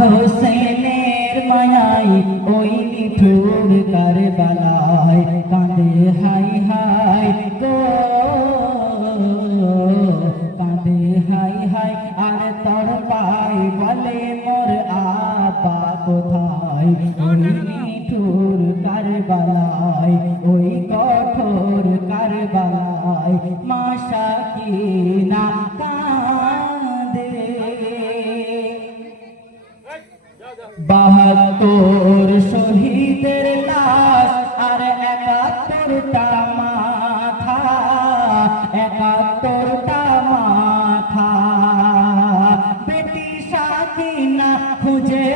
হোসেনের মায়াই ওই নিঠুর কারবালায় কাঁদে হাই হাই গো, কাঁদে হাই হাই আর তোর ভাই বলে মোর আব্বা কোথায়। ওই নিঠুর কারবালায় ওই কঠোর কারবালায় মা সাকিনা কাঁদে। ৭২ শহীদের লাশ আর ৭১টা মাথা, ৭১টা মাথা বেটি সাকিনা খুঁজে